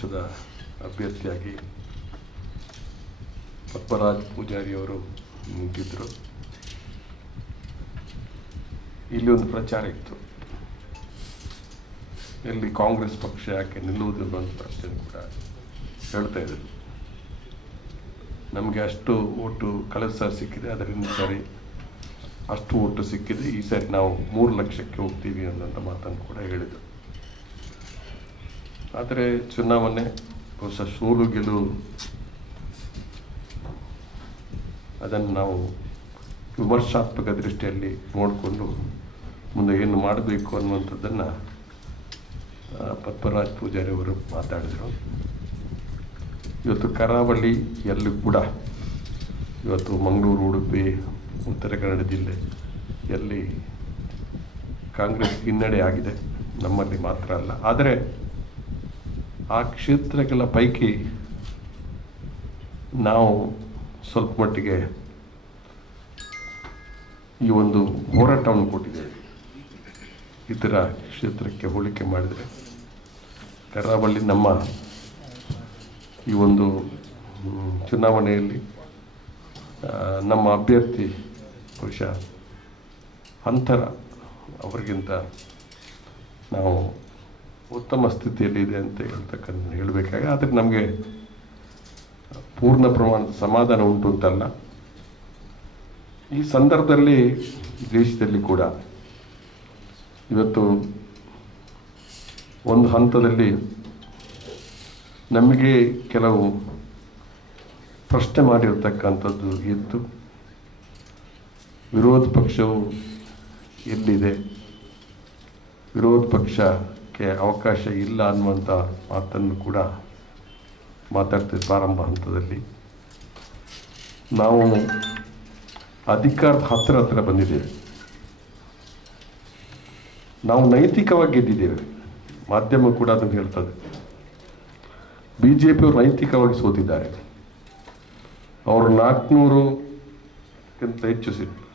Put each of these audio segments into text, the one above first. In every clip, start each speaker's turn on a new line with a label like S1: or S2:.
S1: ಪಕ್ಷದ ಅಭ್ಯರ್ಥಿಯಾಗಿ ಪದ್ಮರಾಜ್ ಪೂಜಾರಿಯವರು ನಿಂತಿದ್ದರು ಇಲ್ಲಿ ಒಂದು ಪ್ರಚಾರ ಇತ್ತು. ಎಲ್ಲಿ ಕಾಂಗ್ರೆಸ್ ಪಕ್ಷ ಯಾಕೆ ನಿಲ್ಲುವುದಿಲ್ಲ ಅಂತ ಪ್ರಶ್ನೆ ಕೂಡ ಹೇಳ್ತಾ ಇದ್ದರು ನಮಗೆ ಅಷ್ಟು ಓಟು ಕಳೆದ ಸಾರಿ ಸಿಕ್ಕಿದೆ, ಅದರಿಂದ ಸರಿ ಅಷ್ಟು ಓಟು ಸಿಕ್ಕಿದೆ. ಈ ಸಾರಿ ನಾವು ಮೂರು ಲಕ್ಷಕ್ಕೆ ಹೋಗ್ತೀವಿ ಅನ್ನೋಂಥ ಮಾತನ್ನು ಕೂಡ ಹೇಳಿದರು. ಆದರೆ ಚುನಾವಣೆ ಬಹುಶಃ ಸೋಲು ಗೆಲುವು. ಅದನ್ನು ನಾವು ವಿಮರ್ಶಾತ್ಮಕ ದೃಷ್ಟಿಯಲ್ಲಿ ನೋಡಿಕೊಂಡು ಮುಂದೆ ಏನು ಮಾಡಬೇಕು ಅನ್ನುವಂಥದ್ದನ್ನು ಪದ್ಮರಾಜ್ ಪೂಜಾರಿ ಅವರು ಮಾತಾಡಿದರು. ಇವತ್ತು ಕರಾವಳಿ ಎಲ್ಲೂ ಕೂಡ, ಇವತ್ತು ಮಂಗಳೂರು, ಉಡುಪಿ, ಉತ್ತರ ಕನ್ನಡ ಜಿಲ್ಲೆ ಎಲ್ಲಿ ಕಾಂಗ್ರೆಸ್ ಹಿನ್ನಡೆ ಆಗಿದೆ ನಮ್ಮಲ್ಲಿ ಮಾತ್ರ ಅಲ್ಲ. ಆದರೆ ಆ ಕ್ಷೇತ್ರಗಳ ಪೈಕಿ ನಾವು ಸ್ವಲ್ಪ ಮಟ್ಟಿಗೆ ಈ ಒಂದು ಹೋರಾಟವನ್ನು ಕೊಟ್ಟಿದ್ದೇವೆ. ಇತರ ಕ್ಷೇತ್ರಕ್ಕೆ ಹೋಲಿಕೆ ಮಾಡಿದರೆ ಕರಾವಳಿ ನಮ್ಮ ಈ ಒಂದು ಚುನಾವಣೆಯಲ್ಲಿ ನಮ್ಮ ಅಭ್ಯರ್ಥಿ ಬಹುಶಃ ಅಂತರ ಅವರಿಗಿಂತ ನಾವು ಉತ್ತಮ ಸ್ಥಿತಿಯಲ್ಲಿದೆ ಅಂತ ಹೇಳ್ತಕ್ಕಂಥ ಹೇಳಬೇಕಾಗ, ಆದರೆ ನಮಗೆ ಪೂರ್ಣ ಪ್ರಮಾಣದ ಸಮಾಧಾನ ಉಂಟು ಅಂತಲ್ಲ. ಈ ಸಂದರ್ಭದಲ್ಲಿ ದೇಶದಲ್ಲಿ ಕೂಡ ಇವತ್ತು ಒಂದು ಹಂತದಲ್ಲಿ ನಮಗೆ ಕೆಲವು ಪ್ರಶ್ನೆ ಮಾಡಿರ್ತಕ್ಕಂಥದ್ದು ಇತ್ತು ವಿರೋಧ ಪಕ್ಷವು ಎಲ್ಲಿದೆ? ವಿರೋಧ ಪಕ್ಷಕ್ಕೆ ಅವಕಾಶ ಇಲ್ಲ ಅನ್ನುವಂಥ ಮಾತನ್ನು ಕೂಡ ಮಾತಾಡ್ತೀವಿ ಪ್ರಾರಂಭ ಹಂತದಲ್ಲಿ. ನಾವು ಅಧಿಕಾರದ ಹತ್ತಿರ ಹತ್ತಿರ ಬಂದಿದ್ದೇವೆ. ನಾವು ನೈತಿಕವಾಗಿ ಗೆದ್ದಿದ್ದೇವೆ. ಮಾಧ್ಯಮ ಕೂಡ ಅದನ್ನು ಹೇಳ್ತದೆ. ಬಿ ಜೆ ಪಿಯವರು ನೈತಿಕವಾಗಿ ಸೋತಿದ್ದಾರೆ. ಅವರು ನಾಲ್ಕುನೂರುಕ್ಕಿಂತ ಹೆಚ್ಚು ಸಿಟ್ಟು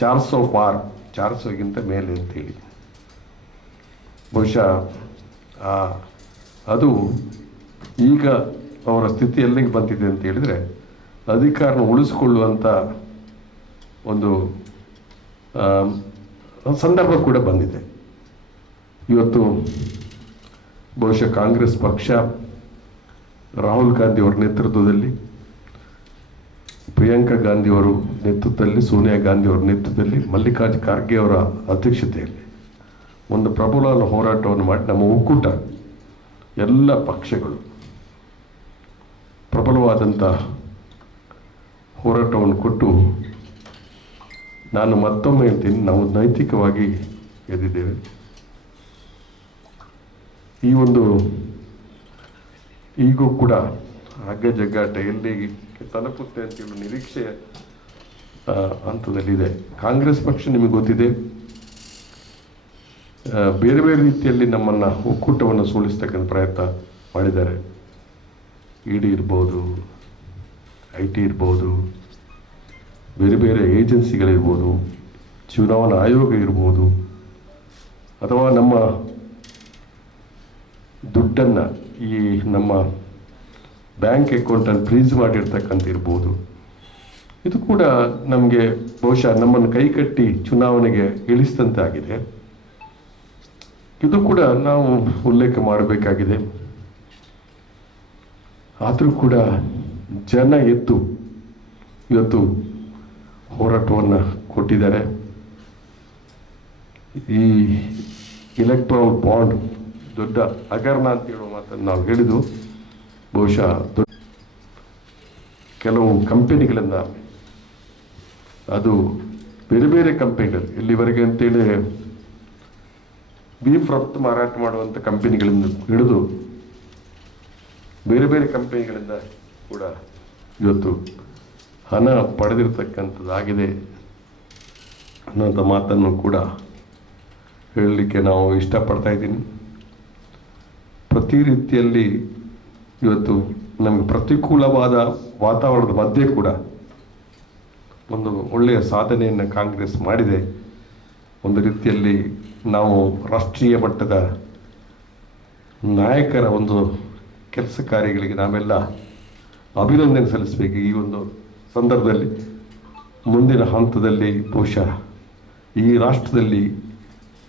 S1: ಚಾರ್ಸೋ ಪಾರ್ ಚಾರ್ಸೋಗಿಂತ ಮೇಲೆ ಮೇಲೆ ಅಂತೇಳಿ ಬಹುಶಃ ಅದು ಈಗ ಅವರ ಸ್ಥಿತಿ ಎಲ್ಲಿಗೆ ಬಂದಿದೆ ಅಂತ ಹೇಳಿದರೆ, ಅಧಿಕಾರನ ಉಳಿಸಿಕೊಳ್ಳುವಂಥ ಒಂದು ಸಂದರ್ಭ ಕೂಡ ಬಂದಿದೆ. ಇವತ್ತು ಬಹುಶಃ ಕಾಂಗ್ರೆಸ್ ಪಕ್ಷ ರಾಹುಲ್ ಗಾಂಧಿ ಅವರ ನೇತೃತ್ವದಲ್ಲಿ, ಪ್ರಿಯಾಂಕಾ ಗಾಂಧಿಯವರು ನೇತೃತ್ವದಲ್ಲಿ, ಸೋನಿಯಾ ಗಾಂಧಿ ಅವರ ನೇತೃತ್ವದಲ್ಲಿ, ಮಲ್ಲಿಕಾರ್ಜುನ ಖರ್ಗೆ ಅವರ ಅಧ್ಯಕ್ಷತೆಯಲ್ಲಿ ಒಂದು ಪ್ರಬಲ ಹೋರಾಟವನ್ನು ಮಾಡಿ ನಮ್ಮ ಒಕ್ಕೂಟ, ಎಲ್ಲ ಪಕ್ಷಗಳು ಪ್ರಬಲವಾದಂಥ ಹೋರಾಟವನ್ನು ಕೊಟ್ಟು ನಾನು ಮತ್ತೊಮ್ಮೆ ಹೇಳ್ತೀನಿ, ನಾವು ನೈತಿಕವಾಗಿ ಎದ್ದಿದ್ದೇವೆ. ಈ ಒಂದು ಈಗೂ ಕೂಡ ಹಗ್ಗ ಜಗ್ಗಾಟ ಎಲ್ಲಿ ತಲುಪುತ್ತೆ ಅಂತೇಳಿ ನಿರೀಕ್ಷೆ ನಿರೀಕ್ಷೆಯ ಹಂತದಲ್ಲಿದೆ. ಕಾಂಗ್ರೆಸ್ ಪಕ್ಷ ನಿಮಗೆ ಗೊತ್ತಿದೆ. ಬೇರೆ ಬೇರೆ ರೀತಿಯಲ್ಲಿ ನಮ್ಮನ್ನು ಒಕ್ಕೂಟವನ್ನು ಸೋಲಿಸ್ತಕ್ಕಂಥ ಪ್ರಯತ್ನ ಮಾಡಿದ್ದಾರೆ. ಇ ಡಿ ಇರ್ಬೋದು ಐ ಟಿ ಇರ್ಬೋದು, ಬೇರೆ ಬೇರೆ ಏಜೆನ್ಸಿಗಳಿರ್ಬೋದು, ಚುನಾವಣಾ ಆಯೋಗ ಇರ್ಬೋದು, ಅಥವಾ ನಮ್ಮ ದುಡ್ಡನ್ನು ಈ ನಮ್ಮ ಬ್ಯಾಂಕ್ ಅಕೌಂಟನ್ನು ಫ್ರೀಸ್ ಮಾಡಿರ್ತಕ್ಕಂಥ ಇರ್ಬೋದು. ಇದು ಕೂಡ ನಮಗೆ ಬಹುಶಃ ನಮ್ಮನ್ನು ಕೈಕಟ್ಟಿ ಚುನಾವಣೆಗೆ ಇಳಿಸಿದಂತೆ ಆಗಿದೆ ಇದು ಕೂಡ ನಾವು ಉಲ್ಲೇಖ ಮಾಡಬೇಕಾಗಿದೆ. ಆದರೂ ಕೂಡ ಜನ ಎದ್ದು ಇವತ್ತು ಹೋರಾಟವನ್ನು ಕೊಟ್ಟಿದ್ದಾರೆ. ಈ ಇಲೆಕ್ಟ್ರಾಲ್ ಬಾಂಡ್ ದೊಡ್ಡ ಹಗರಣ ಅಂತ ಹೇಳುವ ಮಾತನ್ನು ನಾವು ಹೇಳಿದ್ದು, ಬಹುಶಃ ಕೆಲವು ಕಂಪೆನಿಗಳನ್ನು ಅದು ಬೇರೆ ಬೇರೆ ಕಂಪನಿಗಳು ಇಲ್ಲಿವರೆಗೆ ಅಂತೇಳಿ ಬೀಫ್ ರಫ್ತು ಮಾರಾಟ ಮಾಡುವಂಥ ಕಂಪನಿಗಳಿಂದ ಹಿಡಿದು ಬೇರೆ ಬೇರೆ ಕಂಪನಿಗಳಿಂದ ಕೂಡ ಇವತ್ತು ಹಣ ಪಡೆದಿರ್ತಕ್ಕಂಥದ್ದಾಗಿದೆ ಅನ್ನೋಂಥ ಮಾತನ್ನು ಕೂಡ ಹೇಳಲಿಕ್ಕೆ ನಾವು ಇಷ್ಟಪಡ್ತಾ ಇದ್ದೀನಿ. ಪ್ರತಿ ರೀತಿಯಲ್ಲಿ ಇವತ್ತು ನಮಗೆ ಪ್ರತಿಕೂಲವಾದ ವಾತಾವರಣದ ಮಧ್ಯೆ ಕೂಡ ಒಂದು ಒಳ್ಳೆಯ ಸಾಧನೆಯನ್ನು ಕಾಂಗ್ರೆಸ್ ಮಾಡಿದೆ. ಒಂದು ರೀತಿಯಲ್ಲಿ ನಾವು ರಾಷ್ಟ್ರೀಯ ಮಟ್ಟದ ನಾಯಕರ ಒಂದು ಕೆಲಸ ಕಾರ್ಯಗಳಿಗೆ ನಾವೆಲ್ಲ ಅಭಿನಂದನೆ ಸಲ್ಲಿಸಬೇಕು. ಈ ಒಂದು ಸಂದರ್ಭದಲ್ಲಿ, ಮುಂದಿನ ಹಂತದಲ್ಲಿ ಬಹುಶಃ ಈ ರಾಷ್ಟ್ರದಲ್ಲಿ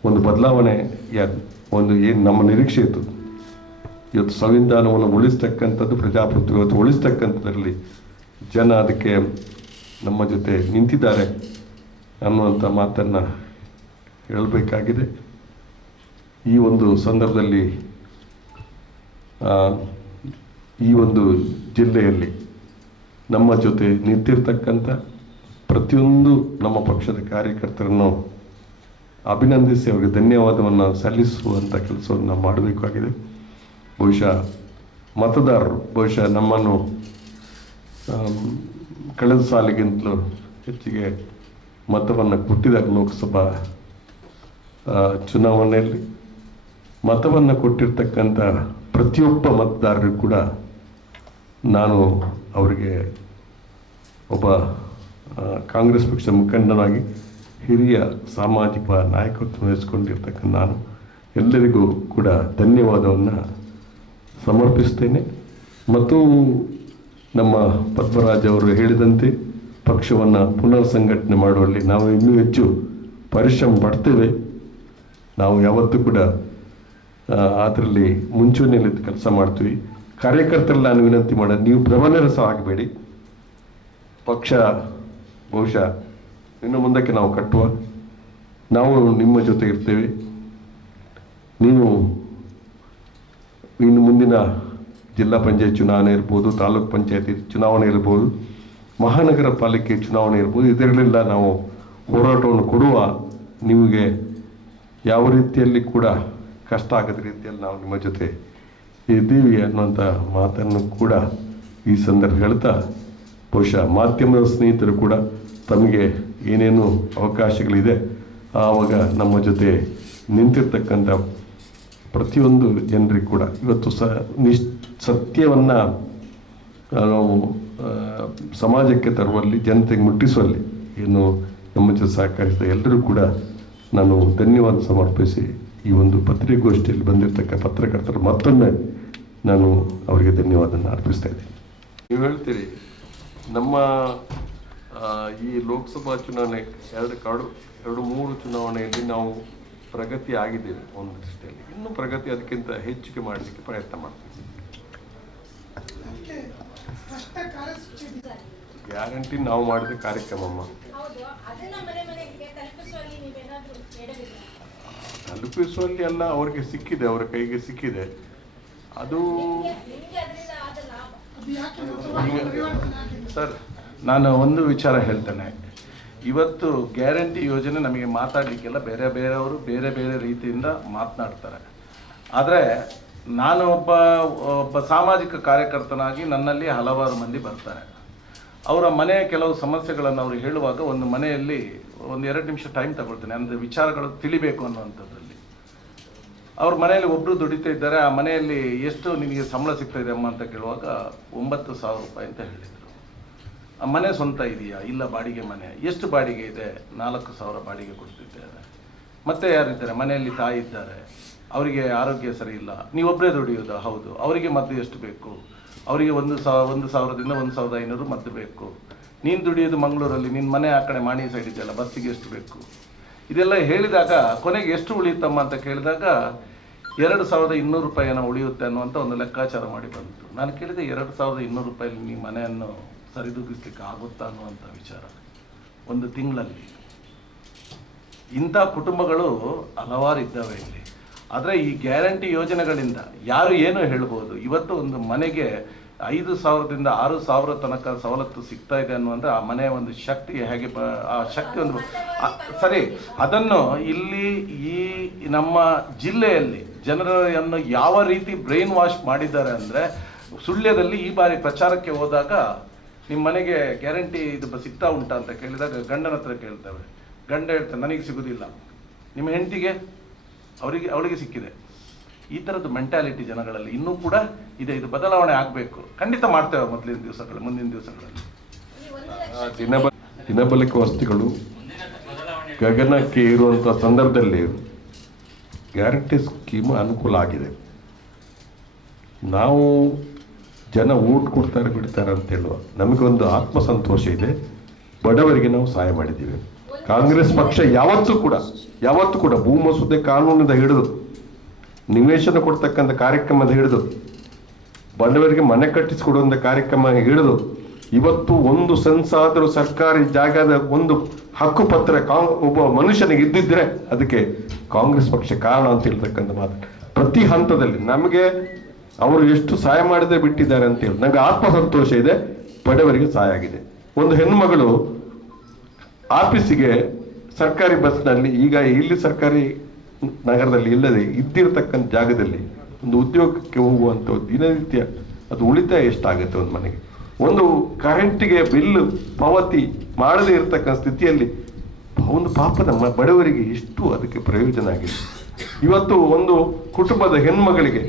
S1: ಒಂದು ಬದಲಾವಣೆಯ ಒಂದು ಏನು ನಮ್ಮ ನಿರೀಕ್ಷೆ ಇತ್ತು. ಇವತ್ತು ಸಂವಿಧಾನವನ್ನು ಉಳಿಸ್ತಕ್ಕಂಥದ್ದು, ಪ್ರಜಾಪ್ರಭುತ್ವ ಇವತ್ತು ಉಳಿಸ್ತಕ್ಕಂಥದ್ರಲ್ಲಿ ಜನ ಅದಕ್ಕೆ ನಮ್ಮ ಜೊತೆ ನಿಂತಿದ್ದಾರೆ ಅನ್ನುವಂಥ ಮಾತನ್ನು ಹೇಳಬೇಕಾಗಿದೆ. ಈ ಒಂದು ಸಂದರ್ಭದಲ್ಲಿ ಈ ಒಂದು ಜಿಲ್ಲೆಯಲ್ಲಿ ನಮ್ಮ ಜೊತೆ ನಿಂತಿರ್ತಕ್ಕಂಥ ಪ್ರತಿಯೊಂದು ನಮ್ಮ ಪಕ್ಷದ ಕಾರ್ಯಕರ್ತರನ್ನು ಅಭಿನಂದಿಸಿ ಅವರಿಗೆ ಧನ್ಯವಾದವನ್ನು ಸಲ್ಲಿಸುವಂಥ ಕೆಲಸವನ್ನು ಮಾಡಬೇಕಾಗಿದೆ. ಬಹುಶಃ ಮತದಾರರು, ಬಹುಶಃ ನಮ್ಮನ್ನು ಕಳೆದ ಸಾಲಿಗಿಂತಲೂ ಹೆಚ್ಚಿಗೆ ಮತವನ್ನು ಕೊಟ್ಟಿದ್ದಾರೆ ಲೋಕಸಭಾ ಚುನಾವಣೆಯಲ್ಲಿ ಮತವನ್ನು ಕೊಟ್ಟಿರ್ತಕ್ಕಂಥ ಪ್ರತಿಯೊಬ್ಬ ಮತದಾರರು ಕೂಡ ನಾನು ಅವರಿಗೆ ಒಬ್ಬ ಕಾಂಗ್ರೆಸ್ ಪಕ್ಷದ ಮುಖಂಡನಾಗಿ ಹಿರಿಯ ಸಾಮಾಜಿಕ ನಾಯಕತ್ವ ವಹಿಸಿಕೊಂಡಿರ್ತಕ್ಕಂಥ ನಾನು ಎಲ್ಲರಿಗೂ ಕೂಡ ಧನ್ಯವಾದವನ್ನು ಸಮರ್ಪಿಸ್ತೇನೆ. ಮತ್ತು ನಮ್ಮ ಪದ್ಮರಾಜ್ ಅವರು ಹೇಳಿದಂತೆ ಪಕ್ಷವನ್ನು ಪುನರ್ ಸಂಘಟನೆ ಮಾಡುವಲ್ಲಿ ನಾವು ಇನ್ನೂ ಹೆಚ್ಚು ಪರಿಶ್ರಮ ಪಡ್ತೇವೆ. ನಾವು ಯಾವತ್ತೂ ಕೂಡ ಅದರಲ್ಲಿ ಮುಂಚೂಣಿಯಲ್ಲಿ ಕೆಲಸ ಮಾಡ್ತೀವಿ. ಕಾರ್ಯಕರ್ತರಲ್ಲಿ ನಾನು ವಿನಂತಿ ಮಾಡೋದು, ನೀವು ಸಹ ಆಗಬೇಡಿ. ಪಕ್ಷ, ಬಹುಶಃ, ಇನ್ನು ಮುಂದಕ್ಕೆ ನಾವು ಕಟ್ಟುವ, ನಾವು ನಿಮ್ಮ ಜೊತೆ ಇರ್ತೇವೆ. ನೀವು ಇನ್ನು ಮುಂದಿನ ಜಿಲ್ಲಾ ಪಂಚಾಯತ್ ಚುನಾವಣೆ ಇರ್ಬೋದು, ತಾಲೂಕ್ ಪಂಚಾಯತಿ ಚುನಾವಣೆ ಇರ್ಬೋದು, ಮಹಾನಗರ ಪಾಲಿಕೆ ಚುನಾವಣೆ ಇರ್ಬೋದು, ಇದರಲ್ಲೆಲ್ಲ ನಾವು ಹೋರಾಟವನ್ನು ಕೊಡುವ ನಿಮಗೆ ಯಾವ ರೀತಿಯಲ್ಲಿ ಕೂಡ ಕಷ್ಟ ಆಗದ ರೀತಿಯಲ್ಲಿ ನಾವು ನಿಮ್ಮ ಜೊತೆ ಇದ್ದೀವಿ ಅನ್ನುವಂಥ ಮಾತನ್ನು ಕೂಡ ಈ ಸಂದರ್ಭ ಹೇಳ್ತಾ, ಬಹುಶಃ ಮಾಧ್ಯಮದ ಸ್ನೇಹಿತರು ಕೂಡ ತಮಗೆ ಏನೇನು ಅವಕಾಶಗಳಿದೆ, ಆವಾಗ ನಮ್ಮ ಜೊತೆ ನಿಂತಿರ್ತಕ್ಕಂಥ ಪ್ರತಿಯೊಂದು ಜನರಿಗೆ ಕೂಡ ಇವತ್ತು ಸ, ನಿಶ್, ಸತ್ಯವನ್ನು ನಾವು ಸಮಾಜಕ್ಕೆ ತರುವಲ್ಲಿ, ಜನತೆಗೆ ಮುಟ್ಟಿಸುವಲ್ಲಿ ಏನು ನಮ್ಮ ಜೊತೆ ಸಹಕರಿಸಿದ ಎಲ್ಲರೂ ಕೂಡ ನಾನು ಧನ್ಯವಾದ ಸಮರ್ಪಿಸಿ ಈ ಒಂದು ಪತ್ರಿಕಾಗೋಷ್ಠಿಯಲ್ಲಿ ಬಂದಿರತಕ್ಕ ಪತ್ರಕರ್ತರು ಮತ್ತೊಮ್ಮೆ ನಾನು ಅವರಿಗೆ ಧನ್ಯವಾದನ ಅರ್ಪಿಸ್ತಾ ಇದ್ದೀನಿ. ನೀವು ಹೇಳ್ತೀರಿ ನಮ್ಮ ಈ ಲೋಕಸಭಾ ಚುನಾವಣೆ ಎರಡು ಕಾಡು ಎರಡು ಮೂರು ಚುನಾವಣೆಯಲ್ಲಿ ನಾವು ಪ್ರಗತಿ ಆಗಿದ್ದೇವೆ ಒಂದು ದೃಷ್ಟಿಯಲ್ಲಿ. ಇನ್ನೂ ಪ್ರಗತಿ ಅದಕ್ಕಿಂತ ಹೆಚ್ಚಿಗೆ ಮಾಡಲಿಕ್ಕೆ ಪ್ರಯತ್ನ ಮಾಡ್ತೀವಿ. ಗ್ಯಾರಂಟಿ ನಾವು ಮಾಡಿದ ಕಾರ್ಯಕ್ರಮಮ್ಮ
S2: ಹೌದು ಅದನ್ನ ಮನೆ ಮನೆಗೆ ತಲುಪಿಸುವಲ್ಲಿ
S1: ಎಲ್ಲ ಅವ್ರಿಗೆ ಸಿಕ್ಕಿದೆ ಅವರ ಕೈಗೆ ಸಿಕ್ಕಿದೆ. ಅದು
S3: ಸರ್ ನಾನು ಒಂದು ವಿಚಾರ ಹೇಳ್ತೇನೆ. ಇವತ್ತು ಗ್ಯಾರಂಟಿ ಯೋಜನೆ ನಮಗೆ ಮಾತಾಡಲಿಕ್ಕೆಲ್ಲ ಬೇರೆ ಬೇರೆಯವರು ಬೇರೆ ಬೇರೆ ರೀತಿಯಿಂದ ಮಾತನಾಡ್ತಾರೆ. ಆದರೆ ನಾನು ಒಬ್ಬ ಒಬ್ಬ ಸಾಮಾಜಿಕ ಕಾರ್ಯಕರ್ತನಾಗಿ ನನ್ನಲ್ಲಿ ಹಲವಾರು ಮಂದಿ ಬರ್ತಾರೆ. ಅವರ ಮನೆಯ ಕೆಲವು ಸಮಸ್ಯೆಗಳನ್ನು ಅವರು ಹೇಳುವಾಗ ಒಂದು ಮನೆಯಲ್ಲಿ ಒಂದು ಎರಡು ನಿಮಿಷ ಟೈಮ್ ತಗೊಳ್ತೇನೆ. ಅಂದರೆ ವಿಚಾರಗಳು ತಿಳಿಬೇಕು ಅನ್ನುವಂಥದ್ರಲ್ಲಿ. ಅವ್ರ ಮನೆಯಲ್ಲಿ ಒಬ್ಬರು ದುಡಿತಾ ಇದ್ದಾರೆ. ಆ ಮನೆಯಲ್ಲಿ ಎಷ್ಟು ನಿಮಗೆ ಸಂಬಳ ಸಿಗ್ತಾ ಇದೆ ಅಮ್ಮ ಅಂತ ಕೇಳುವಾಗ ಒಂಬತ್ತು ಸಾವಿರ ರೂಪಾಯಿ ಅಂತ ಹೇಳಿದರು. ಆ ಮನೆ ಸ್ವಂತ ಇದೆಯಾ? ಇಲ್ಲ, ಬಾಡಿಗೆ ಮನೆ. ಎಷ್ಟು ಬಾಡಿಗೆ ಇದೆ? ನಾಲ್ಕು ಸಾವಿರ ಬಾಡಿಗೆ ಕೊಡ್ತಿದ್ದೇವೆ ಮತ್ತೆ ಯಾರಿದ್ದಾರೆ? ಮನೆಯಲ್ಲಿ ತಾಯಿ ಇದ್ದಾರೆ. ಅವರಿಗೆ ಆರೋಗ್ಯ ಸರಿ ಇಲ್ಲ. ನೀವೊಬ್ಬರೇ ದುಡಿಯೋದು? ಹೌದು. ಅವರಿಗೆ ಮದ್ದು ಎಷ್ಟು ಬೇಕು? ಅವರಿಗೆ ಒಂದು ಸಾವಿರ ಒಂದು ಸಾವಿರದಿಂದ ಒಂದು ಸಾವಿರದ ಐನೂರು ಮದ್ದು ಬೇಕು. ನೀನು ದುಡಿಯೋದು ಮಂಗಳೂರಲ್ಲಿ ನಿನ್ನ ಮನೆ ಆ ಕಡೆ ಮಾಣಿ ಸೈಡ್ ಇದೆಯಲ್ಲ, ಬಸ್ಸಿಗೆ ಎಷ್ಟು ಬೇಕು? ಇದೆಲ್ಲ ಹೇಳಿದಾಗ, ಕೊನೆಗೆ ಎಷ್ಟು ಉಳಿಯುತ್ತಮ್ಮ ಅಂತ ಕೇಳಿದಾಗ, ಎರಡು ಸಾವಿರದ ಇನ್ನೂರು ರೂಪಾಯಿನ ಉಳಿಯುತ್ತೆ ಅನ್ನುವಂಥ ಒಂದು ಲೆಕ್ಕಾಚಾರ ಮಾಡಿ ಬಂತು. ನಾನು ಕೇಳಿದೆ, ಎರಡು ಸಾವಿರದ ಇನ್ನೂರು ರೂಪಾಯಲ್ಲಿ ನಿಮ್ಮ ಮನೆಯನ್ನು ಸರಿದೂಗಿಸ್ಲಿಕ್ಕೆ ಆಗುತ್ತಾ ಅನ್ನುವಂಥ ವಿಚಾರ. ಒಂದು ತಿಂಗಳಲ್ಲಿ. ಇಂಥ ಕುಟುಂಬಗಳು ಹಲವಾರು ಇದ್ದಾವೆ ಇಲ್ಲಿ. ಆದರೆ ಈ ಗ್ಯಾರಂಟಿ ಯೋಜನೆಗಳಿಂದ ಯಾರು ಏನು ಹೇಳ್ಬೋದು? ಇವತ್ತು ಒಂದು ಮನೆಗೆ ಐದು ಸಾವಿರದಿಂದ ಆರು ಸಾವಿರ ತನಕ ಸವಲತ್ತು ಸಿಗ್ತಾ ಇದೆ ಅನ್ನುವಂದ್ರೆ ಆ ಮನೆಯ ಒಂದು ಶಕ್ತಿ ಹೇಗೆ ಆ ಶಕ್ತಿ ಒಂದು ಸರಿ, ಅದನ್ನು ಇಲ್ಲಿ ಈ ನಮ್ಮ ಜಿಲ್ಲೆಯಲ್ಲಿ ಜನರನ್ನು ಯಾವ ರೀತಿ ಬ್ರೈನ್ ವಾಶ್ ಮಾಡಿದ್ದಾರೆ ಅಂದರೆ ಸುಳ್ಯದಲ್ಲಿ ಈ ಬಾರಿ ಪ್ರಚಾರಕ್ಕೆ ಹೋದಾಗ ನಿಮ್ಮ ಮನೆಗೆ ಗ್ಯಾರಂಟಿ ಇದು ಸಿಗ್ತಾ ಉಂಟಾ ಅಂತ ಕೇಳಿದಾಗ ಗಂಡನ ಹತ್ರ ಕೇಳ್ತೇವೆ. ಗಂಡ ಹೇಳ್ತಾರೆ ನನಗೆ ಸಿಗೋದಿಲ್ಲ. ನಿಮ್ಮ ಹೆಂಡತಿಗೆ? ಅವರಿಗೆ, ಅವಳಿಗೆ ಸಿಕ್ಕಿದೆ. ಈ ಥರದ್ದು ಮೆಂಟ್ಯಾಲಿಟಿ ಜನಗಳಲ್ಲಿ ಇನ್ನೂ ಕೂಡ ಇದೆ, ಇದು ಬದಲಾವಣೆ ಆಗಬೇಕು. ಖಂಡಿತ ಮಾಡ್ತೇವೆ ಮೊದಲಿನ ದಿವಸಗಳು ಮುಂದಿನ ದಿವಸಗಳಲ್ಲಿ.
S1: ದಿನಬ ದಿನಬಳಕೆ ವಸ್ತುಗಳು ಗಗನಕ್ಕೆ ಇರುವಂಥ ಸಂದರ್ಭದಲ್ಲಿ ಗ್ಯಾರಂಟಿ ಸ್ಕೀಮ್ ಅನುಕೂಲ ಆಗಿದೆ. ನಾವು ಜನ ಓಟ್ ಕೊಡ್ತಾರೆ, ಬಿಡ್ತಾರೆ ಅಂತ ಹೇಳುವ ನಮಗೊಂದು ಆತ್ಮಸಂತೋಷ ಇದೆ. ಬಡವರಿಗೆ ನಾವು ಸಹಾಯ ಮಾಡಿದ್ದೀವಿ. ಕಾಂಗ್ರೆಸ್ ಪಕ್ಷ ಯಾವತ್ತೂ ಕೂಡ ಯಾವತ್ತೂ ಕೂಡ ಭೂಮಸೂದೆ ಕಾನೂನಿಂದ ಹಿಡಿದು, ನಿವೇಶನ ಕೊಡ್ತಕ್ಕಂಥ ಕಾರ್ಯಕ್ರಮದ ಹಿಡಿದು ಬಡವರಿಗೆ ಮನೆ ಕಟ್ಟಿಸಿಕೊಡುವಂಥ ಕಾರ್ಯಕ್ರಮ ಹಿಡಿದು, ಇವತ್ತು ಒಂದು ಸೆನ್ಸ್ ಸರ್ಕಾರಿ ಜಾಗದ ಒಂದು ಹಕ್ಕುಪತ್ರ ಕಾಂಗ್ ಒಬ್ಬ ಮನುಷ್ಯನಿಗೆ ಇದ್ದಿದ್ರೆ ಅದಕ್ಕೆ ಕಾಂಗ್ರೆಸ್ ಪಕ್ಷ ಕಾರಣ ಅಂತ ಹೇಳ್ತಕ್ಕಂಥ ಮಾತು. ಪ್ರತಿ ಹಂತದಲ್ಲಿ ನಮಗೆ ಅವರು ಎಷ್ಟು ಸಹಾಯ ಮಾಡದೆ ಬಿಟ್ಟಿದ್ದಾರೆ ಅಂತ ಹೇಳಿ ನನಗೆ ಆತ್ಮಸಂತೋಷ ಇದೆ, ಬಡವರಿಗೆ ಸಹಾಯ ಆಗಿದೆ. ಒಂದು ಹೆಣ್ಣುಮಗಳು ಆಫೀಸಿಗೆ ಸರ್ಕಾರಿ ಬಸ್ನಲ್ಲಿ ಈಗ ಇಲ್ಲಿ ಸರ್ಕಾರಿ ನಗರದಲ್ಲಿ ಇಲ್ಲದೆ ಇದ್ದಿರತಕ್ಕಂಥ ಜಾಗದಲ್ಲಿ ಒಂದು ಉದ್ಯೋಗಕ್ಕೆ ಹೋಗುವಂಥ ದಿನನಿತ್ಯ ಅದು ಉಳಿತಾಯ ಎಷ್ಟಾಗುತ್ತೆ ಒಂದು ಮನೆಗೆ? ಒಂದು ಕರೆಂಟಿಗೆ ಬಿಲ್ ಪಾವತಿ ಮಾಡದೇ ಇರತಕ್ಕಂಥ ಸ್ಥಿತಿಯಲ್ಲಿ ಒಂದು ಪಾಪದ ನಮ್ಮ ಬಡವರಿಗೆ ಎಷ್ಟು ಅದಕ್ಕೆ ಪ್ರಯೋಜನ ಆಗಿದೆ? ಇವತ್ತು ಒಂದು ಕುಟುಂಬದ ಹೆಣ್ಮಗಳಿಗೆ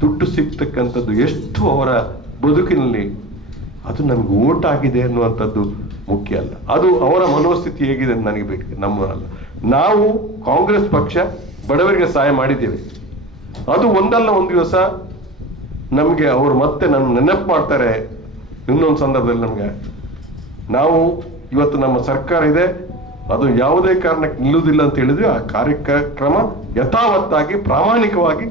S1: ದುಡ್ಡು ಸಿಗ್ತಕ್ಕಂಥದ್ದು ಎಷ್ಟು ಅವರ ಬದುಕಿನಲ್ಲಿ ಅದು ನಮಗೆ ಓಟ್ ಆಗಿದೆ ಅನ್ನುವಂಥದ್ದು ಮುಖ್ಯ ಅಲ್ಲ. ಅದು ಅವರ ಮನೋಸ್ಥಿತಿ ಹೇಗಿದೆ ಅಂತ ನನಗೆ ಬೇಕು, ನಮ್ಮ ಅಲ್ಲ. ನಾವು ಕಾಂಗ್ರೆಸ್ ಪಕ್ಷ ಬಡವರಿಗೆ ಸಹಾಯ ಮಾಡಿದ್ದೇವೆ. ಅದು ಒಂದಲ್ಲ ಒಂದು ದಿವಸ ನಮಗೆ ಅವರು ಮತ್ತೆ ನನ್ನ ನೆನಪು ಮಾಡ್ತಾರೆ. ಇನ್ನೊಂದು ಸಂದರ್ಭದಲ್ಲಿ ನಮಗೆ ನಾವು ಇವತ್ತು ನಮ್ಮ ಸರ್ಕಾರ ಇದೆ. ಅದು ಯಾವುದೇ ಕಾರಣಕ್ಕೆ ನಿಲ್ಲುವುದಿಲ್ಲ ಅಂತ ಹೇಳಿದ್ವಿ ಆ ಕಾರ್ಯಕ್ರಮ ಯಥಾವತ್ತಾಗಿ, ಪ್ರಾಮಾಣಿಕವಾಗಿ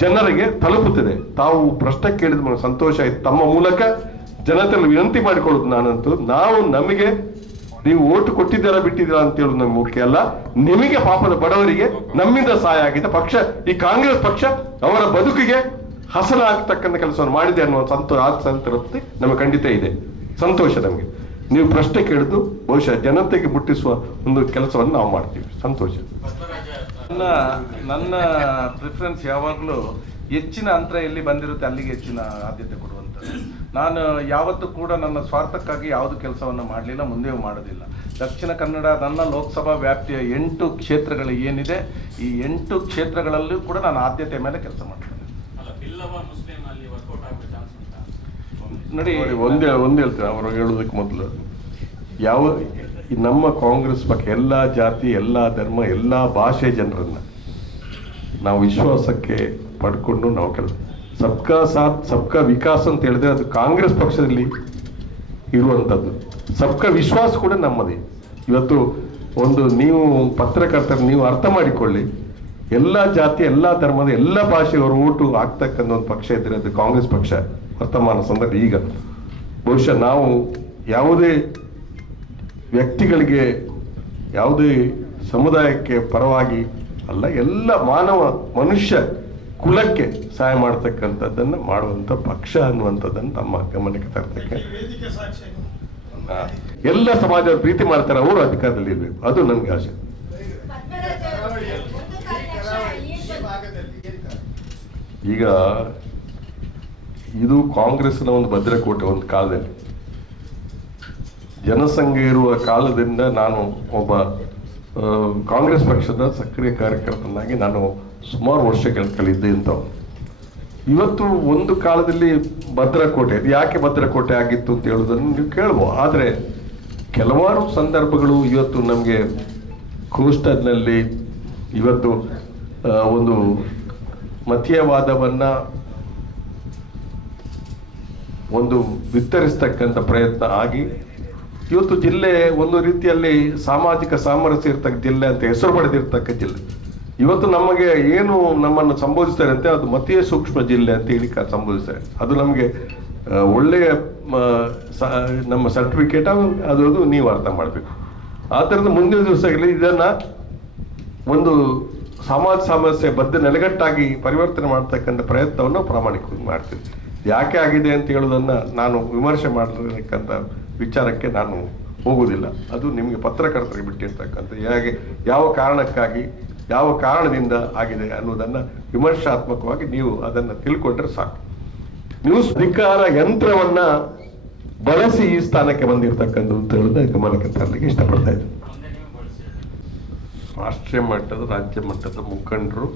S1: ಜನರಿಗೆ ತಲುಪುತ್ತಿದೆ. ತಾವು ಪ್ರಶ್ನೆ ಕೇಳಿದ ಸಂತೋಷ ಆಯ್ತು. ತಮ್ಮ ಮೂಲಕ ಜನತೆಯಲ್ಲಿ ವಿನಂತಿ ಮಾಡಿಕೊಳ್ಳೋದು ನಾನಂತೂ, ನಾವು ನಮಗೆ ನೀವು ಓಟು ಕೊಟ್ಟಿದ್ದೀರಾ ಬಿಟ್ಟಿದ್ದೀರಾ ಅಂತ ಹೇಳೋದು ನಮ್ಗೆ ಮುಖ್ಯ ಅಲ್ಲ. ನಿಮಗೆ ಪಾಪದ ಬಡವರಿಗೆ ನಮ್ಮಿಂದ ಸಹಾಯ ಆಗಿದೆ ಪಕ್ಷ, ಈ ಕಾಂಗ್ರೆಸ್ ಪಕ್ಷ ಅವರ ಬದುಕಿಗೆ ಹಸನ ಆಗ್ತಕ್ಕಂಥ ಕೆಲಸವನ್ನು ಮಾಡಿದೆ ಅನ್ನೋ ಸಂತೋ ಆ ಸಂತೃಪ್ತಿ ನಮಗೆ ಖಂಡಿತ ಇದೆ. ಸಂತೋಷ ನಮಗೆ. ನೀವು ಪ್ರಶ್ನೆ ಕೇಳಿದ್ದು ಬಹುಶಃ ಜನತೆಗೆ ಮುಟ್ಟಿಸುವ ಒಂದು ಕೆಲಸವನ್ನು ನಾವು ಮಾಡ್ತೀವಿ. ಸಂತೋಷ.
S3: ನನ್ನ ನನ್ನ ಪ್ರಿಫರೆನ್ಸ್ ಯಾವಾಗಲೂ ಹೆಚ್ಚಿನ ಅಂತರ ಎಲ್ಲಿ ಬಂದಿರುತ್ತೆ ಅಲ್ಲಿಗೆ ಹೆಚ್ಚಿನ ಆದ್ಯತೆ ಕೊಡುವಂಥದ್ದು. ನಾನು ಯಾವತ್ತೂ ಕೂಡ ನನ್ನ ಸ್ವಾರ್ಥಕ್ಕಾಗಿ ಯಾವುದು ಕೆಲಸವನ್ನು ಮಾಡಲಿಲ್ಲ ಮುಂದೆಯೂ ಮಾಡೋದಿಲ್ಲ. ದಕ್ಷಿಣ ಕನ್ನಡ ನನ್ನ ಲೋಕಸಭಾ ವ್ಯಾಪ್ತಿಯ ಎಂಟು ಕ್ಷೇತ್ರಗಳು ಏನಿದೆ ಈ ಎಂಟು ಕ್ಷೇತ್ರಗಳಲ್ಲೂ ಕೂಡ ನಾನು ಆದ್ಯತೆ ಮೇಲೆ ಕೆಲಸ ಮಾಡ್ತೇನೆ.
S4: ಅಲ್ಲ ಬಿಲ್ಲವ ಮುಸ್ಲಿಂ ಅಲ್ಲಿ ವರ್ಕೌಟ್ ಆಗೋ ಚಾನ್ಸ್ ಉಂಟಾ?
S3: ನೋಡಿ
S1: ನೋಡಿ ಒಂದೇ ಒಂದು ಹೇಳ್ತೇನೆ ಅವರು ಹೇಳೋದಕ್ಕೆ ಮೊದಲು. ಯಾವ ಈ ನಮ್ಮ ಕಾಂಗ್ರೆಸ್ ಪಕ್ಷ ಎಲ್ಲ ಜಾತಿ ಎಲ್ಲ ಧರ್ಮ ಎಲ್ಲ ಭಾಷೆ ಜನರನ್ನು ನಾವು ವಿಶ್ವಾಸಕ್ಕೆ ಪಡ್ಕೊಂಡು ನಾವು ಕೆಲಸ ಸಬ್ಕಾ ಸಾಥ್, ಸಬ್ಕಾ ವಿಕಾಸ್ ಅಂತ ಹೇಳಿದ್ರೆ ಅದು ಕಾಂಗ್ರೆಸ್ ಪಕ್ಷದಲ್ಲಿ ಇರುವಂಥದ್ದು. ಸಬ್ಕಾ ವಿಶ್ವಾಸ ಕೂಡ ನಮ್ಮದೇ. ಇವತ್ತು ಒಂದು ನೀವು ಪತ್ರಕರ್ತರು, ನೀವು ಅರ್ಥ ಮಾಡಿಕೊಳ್ಳಿ. ಎಲ್ಲ ಜಾತಿ, ಎಲ್ಲ ಧರ್ಮದ ಎಲ್ಲ ಭಾಷೆಯವರು ಓಟು ಆಗ್ತಕ್ಕಂಥ ಒಂದು ಪಕ್ಷ ಇದ್ರೆ ಅದು ಕಾಂಗ್ರೆಸ್ ಪಕ್ಷ. ವರ್ತಮಾನ ಸಂದರ್ಭ ಈಗ. ಬಹುಶಃ ನಾವು ಯಾವುದೇ ವ್ಯಕ್ತಿಗಳಿಗೆ ಯಾವುದೇ ಸಮುದಾಯಕ್ಕೆ ಪರವಾಗಿ ಅಲ್ಲ, ಎಲ್ಲ ಮಾನವ ಮನುಷ್ಯ ಕುಲಕ್ಕೆ ಸಹಾಯ ಮಾಡ್ತಕ್ಕಂಥದ್ದನ್ನು ಮಾಡುವಂಥ ಪಕ್ಷ ಅನ್ನುವಂಥದ್ದನ್ನು ನಮ್ಮ ಗಮನಕ್ಕೆ ತರ್ತಕ್ಕೆ ಎಲ್ಲ ಸಮಾಜ ಪ್ರೀತಿ ಮಾಡ್ತಾರೆ, ಅವರು ಅಧಿಕಾರದಲ್ಲಿ ಇರಬೇಕು. ಅದು ನನಗೆ ಆಸೆ? ಈಗ ಇದು ಕಾಂಗ್ರೆಸ್ನ ಒಂದು ಭದ್ರಕೋಟೆ ಒಂದು ಕಾಲದಲ್ಲಿ. ಜನಸಂಖ್ಯೆ ಇರುವ ಕಾಲದಿಂದ ನಾನು ಒಬ್ಬ ಕಾಂಗ್ರೆಸ್ ಪಕ್ಷದ ಸಕ್ರಿಯ ಕಾರ್ಯಕರ್ತನಾಗಿ ನಾನು ಸುಮಾರು ವರ್ಷಗಳ ಕಲಿದ್ದೆ ಅಂತ ಇವತ್ತು ಒಂದು ಕಾಲದಲ್ಲಿ ಭದ್ರಕೋಟೆ ಯಾಕೆ ಭದ್ರಕೋಟೆ ಆಗಿತ್ತು ಅಂತ ಹೇಳೋದನ್ನು ನೀವು ಕೇಳ್ಬೋದು. ಆದರೆ ಕೆಲವಾರು ಸಂದರ್ಭಗಳು ಇವತ್ತು ನಮಗೆ ಕೋಸ್ಟಲ್ನಲ್ಲಿ ಇವತ್ತು ಒಂದು ಮತೀಯವಾದವನ್ನು ಒಂದು ವಿತ್ತರಿಸ್ತಕ್ಕಂಥ ಪ್ರಯತ್ನ ಆಗಿ ಇವತ್ತು ಜಿಲ್ಲೆ ಒಂದು ರೀತಿಯಲ್ಲಿ ಸಾಮಾಜಿಕ ಸಾಮರಸ್ಯ ಇರ್ತಕ್ಕ ಜಿಲ್ಲೆ ಅಂತ ಹೆಸರು ಪಡೆದಿರ್ತಕ್ಕ ಜಿಲ್ಲೆ. ಇವತ್ತು ನಮಗೆ ಏನು ನಮ್ಮನ್ನು ಸಂಬೋಧಿಸ್ತಾರೆ ಅಂತ ಅದು ಮತೀಯ ಸೂಕ್ಷ್ಮ ಜಿಲ್ಲೆ ಅಂತ ಹೇಳಿ ಸಂಬೋಧಿಸ್ತಾರೆ. ಅದು ನಮಗೆ ಒಳ್ಳೆಯ ನಮ್ಮ ಸರ್ಟಿಫಿಕೇಟ್ ಅದು ನೀವು ಅರ್ಥ ಮಾಡಬೇಕು. ಆ ಥರದ ಮುಂದಿನ ದಿವಸಗಳಲ್ಲಿ ಇದನ್ನ ಒಂದು ಸಮಾಜ ಸಮಸ್ಯೆ ಬದ್ಧ ನೆಲೆಗಟ್ಟಾಗಿ ಪರಿವರ್ತನೆ ಮಾಡ್ತಕ್ಕಂಥ ಪ್ರಯತ್ನವನ್ನು ಪ್ರಾಮಾಣಿಕವಾಗಿ ಮಾಡ್ತೀವಿ. ಯಾಕೆ ಆಗಿದೆ ಅಂತ ಹೇಳೋದನ್ನು ನಾನು ವಿಮರ್ಶೆ ಮಾಡತಕ್ಕಂಥ ವಿಚಾರಕ್ಕೆ ನಾನು ಹೋಗುವುದಿಲ್ಲ. ಅದು ನಿಮಗೆ ಪತ್ರಕರ್ತರಿಗೆ ಬಿಟ್ಟಿರ್ತಕ್ಕಂಥ ಹೇಗೆ, ಯಾವ ಕಾರಣಕ್ಕಾಗಿ ಯಾವ ಕಾರಣದಿಂದ ಆಗಿದೆ ಅನ್ನೋದನ್ನ ವಿಮರ್ಶಾತ್ಮಕವಾಗಿ ನೀವು ಅದನ್ನ ತಿಳ್ಕೊಂಡ್ರೆ ಸಾಕು. ನೀವು ಅಧಿಕಾರ ಯಂತ್ರವನ್ನ ಬಳಸಿ ಈ ಸ್ಥಾನಕ್ಕೆ ಬಂದಿರತಕ್ಕಂಥ ಗಮನಕ್ಕೆ ತರಲಿಕ್ಕೆ ಇಷ್ಟಪಡ್ತಾ ಇದ್ದೀನಿ ರಾಷ್ಟ್ರೀಯ ಮಟ್ಟದ, ರಾಜ್ಯ ಮಟ್ಟದ ಮುಖಂಡರು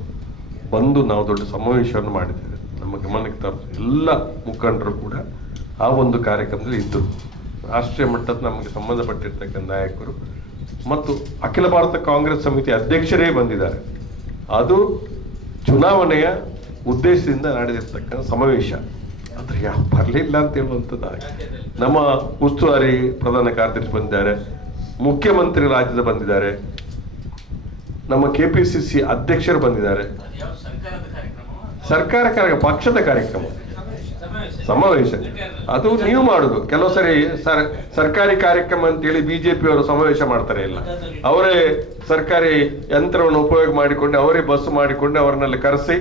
S1: ಬಂದು ನಾವು ದೊಡ್ಡ ಸಮಾವೇಶವನ್ನು ಮಾಡಿದ್ದೇವೆ. ನಮ್ಮ ಗಮನಕ್ಕೆ ತರ ಎಲ್ಲ ಮುಖಂಡರು ಕೂಡ ಆ ಒಂದು ಕಾರ್ಯಕ್ರಮದಲ್ಲಿ ಇದ್ದರು. ರಾಷ್ಟ್ರೀಯ ಮಟ್ಟದ ನಮಗೆ ಸಂಬಂಧಪಟ್ಟಿರ್ತಕ್ಕಂಥ ನಾಯಕರು ಮತ್ತು ಅಖಿಲ ಭಾರತ ಕಾಂಗ್ರೆಸ್ ಸಮಿತಿ ಅಧ್ಯಕ್ಷರೇ ಬಂದಿದ್ದಾರೆ. ಅದು ಚುನಾವಣೆಯ ಉದ್ದೇಶದಿಂದ ನಡೆದಿರ್ತಕ್ಕಂಥ ಸಮಾವೇಶ. ಆದರೆ ಯಾವ ಬರಲಿಲ್ಲ ಅಂತ ಹೇಳುವಂಥದ್ದು ನಮ್ಮ ಉಸ್ತುವಾರಿ ಪ್ರಧಾನ ಕಾರ್ಯದರ್ಶಿ ಬಂದಿದ್ದಾರೆ, ಮುಖ್ಯಮಂತ್ರಿ ರಾಜ್ಯದ ಬಂದಿದ್ದಾರೆ, ನಮ್ಮ ಕೆ ಪಿ ಸಿ ಸಿ ಅಧ್ಯಕ್ಷರು ಬಂದಿದ್ದಾರೆ ಸರ್ಕಾರ ಕಾರ್ಯ, ಪಕ್ಷದ ಕಾರ್ಯಕ್ರಮ. ಸಮಾವೇಶ. ಅದು ನೀವು ಮಾಡುದು. ಕೆಲವು ಸರಿ ಸರ್, ಸರ್ಕಾರಿ ಕಾರ್ಯಕ್ರಮ ಅಂತೇಳಿ ಬಿಜೆಪಿ ಅವರು ಸಮಾವೇಶ ಮಾಡ್ತಾರೆ ಇಲ್ಲ. ಅವರೇ ಸರ್ಕಾರಿ ಯಂತ್ರವನ್ನು ಉಪಯೋಗ ಮಾಡಿಕೊಂಡು, ಅವರೇ ಬಸ್ ಮಾಡಿಕೊಂಡು ಅವರನ್ನೆಲ್ಲ ಕರೆಸಿ,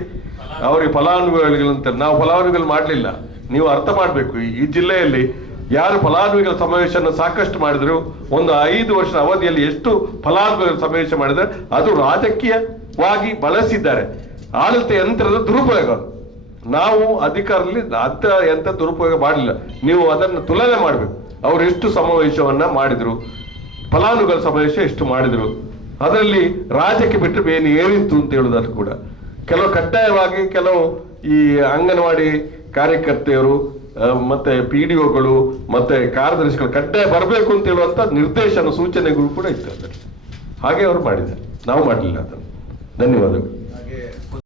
S1: ಅವರಿಗೆ ಫಲಾನುಭವಿಗಳಂತ ನಾವು ಫಲಾನುಭವಿಗಳು ಮಾಡಲಿಲ್ಲ. ನೀವು ಅರ್ಥ ಮಾಡಬೇಕು. ಈ ಜಿಲ್ಲೆಯಲ್ಲಿ ಯಾರು ಫಲಾನುಭವಿಗಳ ಸಮಾವೇಶನ ಸಾಕಷ್ಟು ಮಾಡಿದ್ರು, ಒಂದು ಐದು ವರ್ಷದ ಅವಧಿಯಲ್ಲಿ ಎಷ್ಟು ಫಲಾನುಭವಿಗಳ ಸಮಾವೇಶ ಮಾಡಿದ್ರೆ, ಅದು ರಾಜಕೀಯವಾಗಿ ಬಳಸಿದ್ದಾರೆ. ಆಡಳಿತ ಯಂತ್ರದ ದುರುಪಯೋಗ. ನಾವು ಅಧಿಕಾರದಲ್ಲಿ ಅಂತ ಎಂತ ದುರುಪಯೋಗ ಮಾಡಲಿಲ್ಲ ನೀವು ಅದನ್ನು ತುಲನೆ ಮಾಡಬೇಕು. ಅವರು ಎಷ್ಟು ಸಮಾವೇಶವನ್ನ ಮಾಡಿದ್ರು ಫಲಾನುಗಳ ಸಮಾವೇಶ ಎಷ್ಟು ಮಾಡಿದ್ರು. ಅದರಲ್ಲಿ ರಾಜ್ಯಕ್ಕೆ ಬಿಟ್ಟರೆ ಬೇರೆ ಏನಿತ್ತು ಅಂತ ಹೇಳುವುದನ್ನು ಕೂಡ. ಕೆಲವು ಕಡ್ಡಾಯವಾಗಿ ಕೆಲವು ಈ ಅಂಗನವಾಡಿ ಕಾರ್ಯಕರ್ತೆಯರು ಮತ್ತೆ ಪಿ ಡಿ ಒಗಳು ಮತ್ತೆ ಕಾರ್ಯದರ್ಶಿಗಳು ಕಡ್ಡಾಯ ಬರಬೇಕು ಅಂತ ಹೇಳುವಂತ ನಿರ್ದೇಶನ ಸೂಚನೆಗಳು ಕೂಡ ಇತ್ತು ಅದರಲ್ಲಿ. ಹಾಗೆ ಅವರು ಮಾಡಿದ್ದಾರೆ. ನಾವು ಮಾಡಲಿಲ್ಲ ಅದನ್ನು. ಧನ್ಯವಾದಗಳು.